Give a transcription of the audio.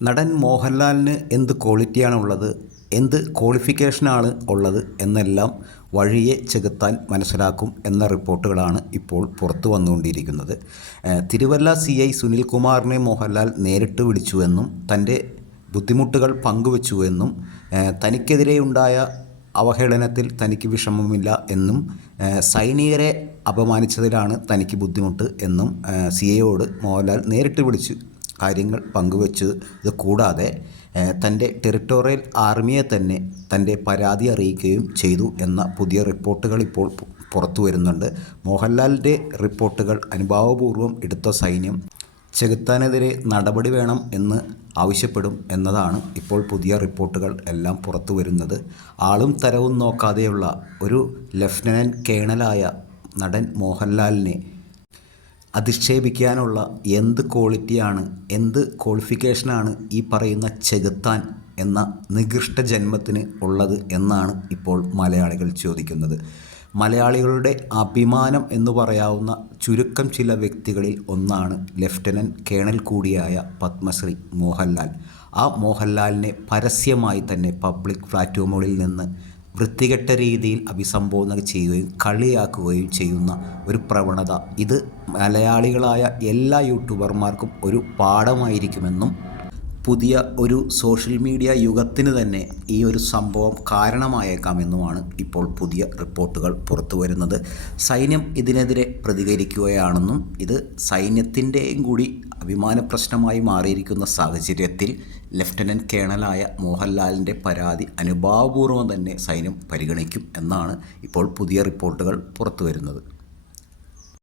നടൻ മോഹൻലാലിന് എന്ത് ക്വാളിറ്റിയാണ് ഉള്ളത് എന്ത് ക്വാളിഫിക്കേഷനാണ് ഉള്ളത് എന്നെല്ലാം വഴിയെ ചെകുത്താൻ മനസ്സിലാക്കും എന്ന റിപ്പോർട്ടുകളാണ് ഇപ്പോൾ പുറത്തു വന്നുകൊണ്ടിരിക്കുന്നത്. തിരുവല്ല സി ഐ സുനിൽകുമാറിനെ മോഹൻലാൽ നേരിട്ട് വിളിച്ചുവെന്നും തന്റെ ബുദ്ധിമുട്ടുകൾ പങ്കുവച്ചുവെന്നും തനിക്കെതിരെയുണ്ടായ അവഹേളനത്തിൽ തനിക്ക് വിഷമമില്ല എന്നും സൈനികരെ അപമാനിച്ചതിലാണ് തനിക്ക് ബുദ്ധിമുട്ട് എന്നും സി എയോട് മോഹൻലാൽ നേരിട്ട് വിളിച്ചു. കാര്യങ്ങൾ പങ്കുവച്ചു ഇത് കൂടാതെ തന്റെ ടെറിട്ടോറിയൽ ആർമിയെ തന്നെ തന്റെ പരാതി അറിയിക്കുകയും ചെയ്തു എന്ന പുതിയ റിപ്പോർട്ടുകൾ ഇപ്പോൾ പുറത്തു വരുന്നുണ്ട്. മോഹൻലാലിന്റെ റിപ്പോർട്ടുകൾ അനുഭാവപൂർവം എടുത്ത സൈന്യം ചെകുത്താനെതിരെ നടപടി വേണം എന്ന് ആവശ്യപ്പെടും എന്നതാണ് ഇപ്പോൾ പുതിയ റിപ്പോർട്ടുകൾ എല്ലാം പുറത്തു വരുന്നത്. ആളും തരവും നോക്കാതെയുള്ള ഒരു ലഫ്റ്റനന്റ് കേണലായ നടൻ മോഹൻലാലിനെ അധിക്ഷേപിക്കാനുള്ള എന്ത് ക്വാളിറ്റിയാണ് എന്ത് ക്വാളിഫിക്കേഷനാണ് ഈ പറയുന്ന ചെകുത്താൻ എന്ന നികൃഷ്ട ജന്മത്തിന് ഉള്ളത് എന്നാണ് ഇപ്പോൾ മലയാളികൾ ചോദിക്കുന്നത്. മലയാളികളുടെ അഭിമാനം എന്ന് പറയാവുന്ന ചുരുക്കം ചില വ്യക്തികളിൽ ഒന്നാണ് ലഫ്റ്റനന്റ് കേണൽ കൂടിയായ പത്മശ്രീ മോഹൻലാൽ. ആ മോഹൻലാലിനെ പരസ്യമായി തന്നെ പബ്ലിക് പ്ലാറ്റ്ഫോമുകളിൽ നിന്ന് വൃത്തികെട്ട രീതിയിൽ അഭിസംബോധന ചെയ്യുകയും കളിയാക്കുകയും ചെയ്യുന്ന ഒരു പ്രവണത. ഇത് മലയാളികളായ എല്ലാ യൂട്യൂബർമാർക്കും ഒരു പാഠമായിരിക്കുമെന്നും പുതിയ ഒരു സോഷ്യൽ മീഡിയ യുഗത്തിന് തന്നെ ഈ ഒരു സംഭവം കാരണമായേക്കാമെന്നുമാണ് ഇപ്പോൾ പുതിയ റിപ്പോർട്ടുകൾ പുറത്തു വരുന്നത്. സൈന്യം ഇതിനെതിരെ പ്രതികരിക്കുകയാണെന്നും ഇത് സൈന്യത്തിന്റെയും കൂടി അഭിമാന പ്രശ്നമായി മാറിയിരിക്കുന്ന സാഹചര്യത്തിൽ ലഫ്റ്റനന്റ് കേണലായ മോഹൻലാലിന്റെ പരാതി അനുഭാവപൂർവം തന്നെ സൈന്യം പരിഗണിക്കും എന്നാണ് ഇപ്പോൾ പുതിയ റിപ്പോർട്ടുകൾ പുറത്തു വരുന്നത്.